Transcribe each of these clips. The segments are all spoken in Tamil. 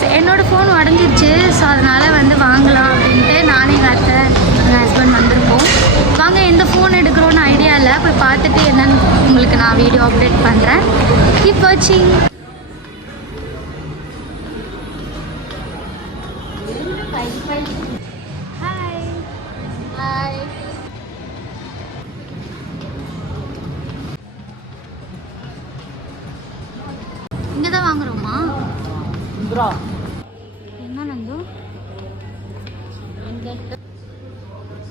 கைஸ், என்னோடய ஃபோன் உடஞ்சிருச்சு. ஸோ அதனால் வந்து வாங்கலாம் அப்படின்ட்டு நானே எங்கள் அத்தை எங்கள் ஹஸ்பண்ட் வந்திருக்கோம். வாங்க எந்த ஃபோன் எடுக்கிறோன்னு ஐடியா இல்லை, போய் பார்த்துட்டு என்னென்னு உங்களுக்கு நான் வீடியோ அப்டேட் பண்ணுறேன். கீப் வாட்சிங். இங்கே தான் வாங்குறோமா? என்ன நந்து?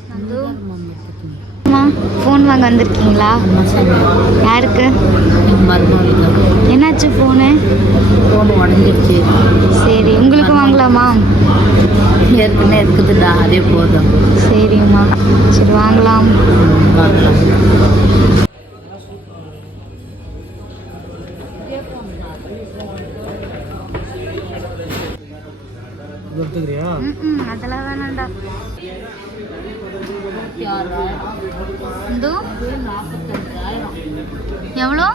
நந்து ஃபோன் வாங்க வந்திருக்கீங்களா? யாருக்கு? என்னாச்சு ஃபோனு? ஃபோன் உடஞ்சிருச்சு. சரி, உங்களுக்கு வாங்கலாமா? ஏற்கனவே இருக்குதுடா, அதே போதும். சரிம்மா, சரி வாங்கலாம். அதெல்லாம் வேணாண்டா. எவ்வளோ?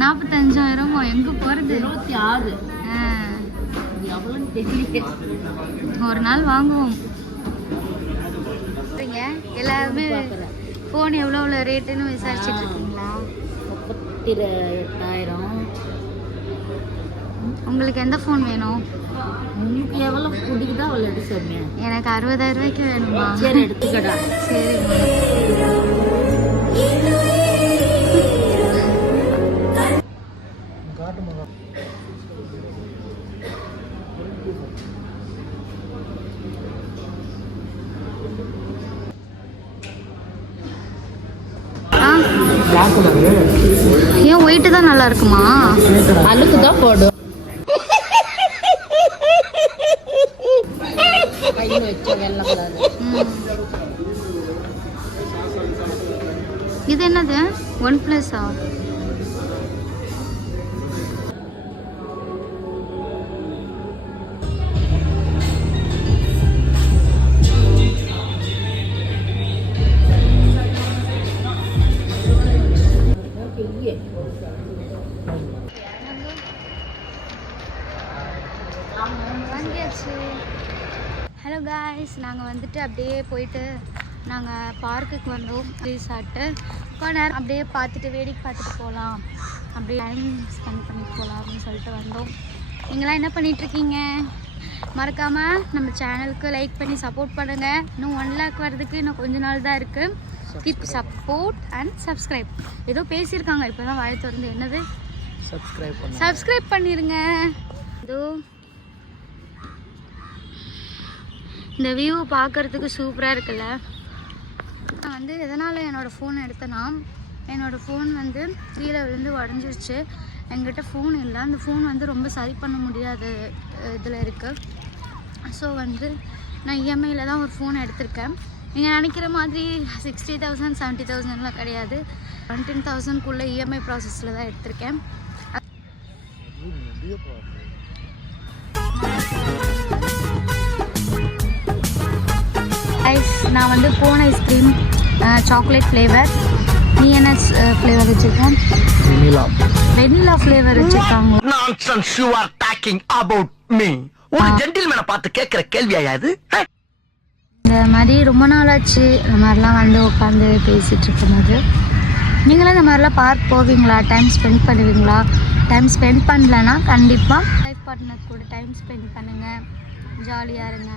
45,000. எங்கே போகிறது? 26. ஒரு நாள் வாங்குவோம். எல்லாருமே ஃபோன் எவ்வளோ ரேட்டுன்னு விசாரிச்சுட்டு இருக்கீங்களா? 38,000. உங்களுக்கு எந்த ஃபோன் வேணும்? உங்களுக்கு எவ்வளோ பிடிக்குதோ அவ்வளோ எடுத்து சொன்னேன். எனக்கு 60,000 ரூபாய்க்கு வேணுமா? சரி, எடுத்துக்கடா. சரி. ஏன் ஒயிட்டு தான் நல்லா இருக்குமா? அழுக்கு தான் போடும். இது என்னது? OnePlus-ஆ? ஹலோ காய்ஸ், நாங்கள் வந்துட்டு அப்படியே போயிட்டு நாங்கள் பார்க்குக்கு வந்தோம். சாப்பிட்டு கொஞ்ச நேரம் அப்படியே பார்த்துட்டு வேடிக்கை பார்த்துட்டு போகலாம், அப்படியே டைம் ஸ்பெண்ட் பண்ணிட்டு போகலாம் அப்படின்னு சொல்லிட்டு வந்தோம். நீங்களாம் என்ன பண்ணிகிட்ருக்கீங்க? மறக்காமல் நம்ம சேனலுக்கு லைக் பண்ணி சப்போர்ட் பண்ணுங்கள். இன்னும் 1 lakh வர்றதுக்கு இன்னும் கொஞ்ச நாள் தான் இருக்குது. Keep support and subscribe. ஏதோ பேசியிருக்காங்க இப்போ தான் வாய் திறந்து. என்னது? சப்ஸ்கிரைப் பண்ணிடுங்க. இதோ இந்த வியூ பார்க்குறதுக்கு சூப்பராக இருக்குல்ல. நான் வந்து எதனால் என்னோடய ஃபோன் எடுத்தேன்னா, என்னோடய ஃபோன் வந்து கீழே விழுந்து உடஞ்சிருச்சு. என்கிட்ட ஃபோன் இல்லை. அந்த ஃபோன் வந்து ரொம்ப சரி பண்ண முடியாத இதில் இருக்குது. ஸோ வந்து நான் இஎம்ஐயில் தான் ஒரு ஃபோன் எடுத்திருக்கேன். நீங்கள் நினைக்கிற மாதிரி 60,000 70,000லாம் கிடையாது. 110,000க்குள்ளே இஎம்ஐ ப்ராசஸில் தான் எடுத்திருக்கேன். நான் வந்து கோன் ஐஸ்கிரீம் சாக்லேட் ஃப்ளேவர். நீ என்ன ஃப்ளேவர் வச்சுருக்கேன்? வெனிலா ஃப்ளேவர் வச்சுருக்காங்க. Nonsense you are talking about me. ஒரு ஜென்டில்மேனை பார்த்து கேட்குற கேள்வியா இது? இந்த மாதிரி ரொம்ப நாளாச்சு இந்த மாதிரிலாம் வந்து உட்காந்து பேசிகிட்டு இருக்கும்போது. நீங்களும் இந்த மாதிரிலாம் பார்க் போவீங்களா? டைம் ஸ்பெண்ட் பண்ணுவீங்களா? டைம் ஸ்பெண்ட் பண்ணலன்னா கண்டிப்பாக லைஃப் பார்ட்னர் கூட டைம் ஸ்பெண்ட் பண்ணுங்கள், ஜாலியாக இருங்க.